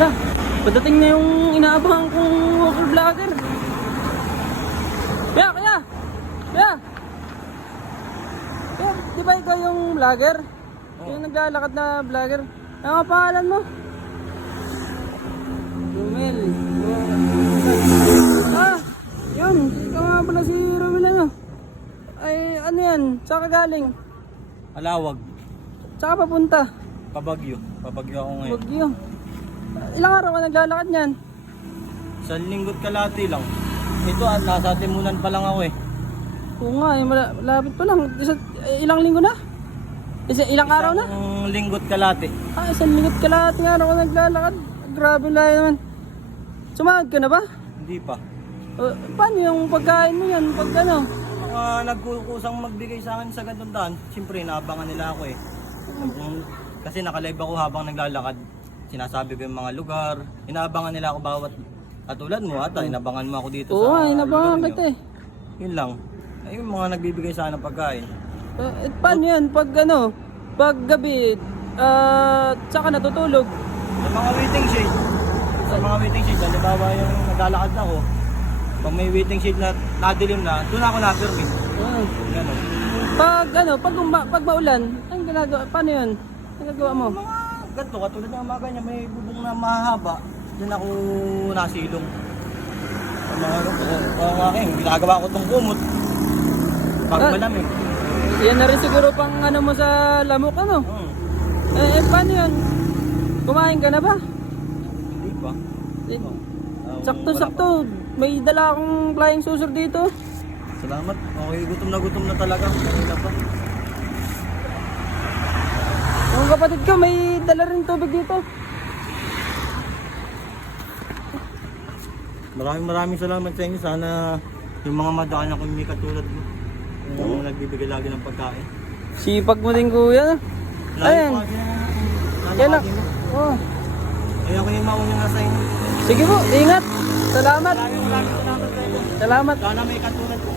Wala, pagdating na yung inaabangan kong walker vlogger. Kaya! Kaya, di ba ikaw yung vlogger? Yung naglalakad na vlogger. Ano ang pangalan mo? Romel. Yun. Ikaw nga pala si Romel ano? Ay, ano yan? Saan ka galing? Alawag. Saan ka papunta? Pabagyo. Pabagyo ako ngayon. Bagyo. Ilang araw ka naglalakad niyan? Sa linggo't kalati lang. Ito nasa timunan pa lang ako eh. Oo nga, malapit pa lang. Ilang linggo na? Ilang araw na? Isang linggo't kalati. Isang linggo't kalahating araw ka naglalakad. Grabe layo naman. Sumahod ka na ba? Hindi pa. Paano yung pagkain mo yan? Pag ano? Mga nagkukusang magbigay sa akin sa ganitong daan, siyempre inaabangan nila ako eh. Kasi nakalive ako habang naglalakad. Sinasabi ko yung mga lugar. Inaabangan nila ako bawat katulad mo ata. Inabangan mo ako dito Oo, sa inabangan lugar kita niyo. eh. Yun lang. Ay, yung mga nagbibigay sa akin ng pagkain. Paano yan? Pag ano? Pag gabi, saka natutulog. Sa mga waiting shade. Sa mga waiting shade, halimbawa yung naglalakad ako. Pag may waiting shade na nadilim na, doon ako na-permit. Ganun. Pag maulan, anong ginagawa? Paano yun? Anong ginagawa mo? Mga ganito, katulad ng mga ganyan, may bubong na mahaba. Doon ako nasilong. Sa mga ganito, ang aking, ginagawa ko itong kumot. Pag malamig. Yan na rin siguro pang ano mo sa lamok ano? Paano yun? Kumain ka na ba? Hindi pa. Sakto-sakto, may dala akong flying saucer dito. Salamat. Okay, gutom na talaga. Kanina pa. Yung kapatid ko, may dala rin tubig dito. Maraming salamat sa inyo. Sana yung mga madaan ako may katulad mo. Yung nagbibigay lagi ng pagkain. Sipag mo din kuya. Ayan. Kailan? Oh. Ayaw ko yung mauna na sa inyo. Sige po, ingat. Salamat. Maraming salamat sa inyo. Salamat. Sana may katulad ko.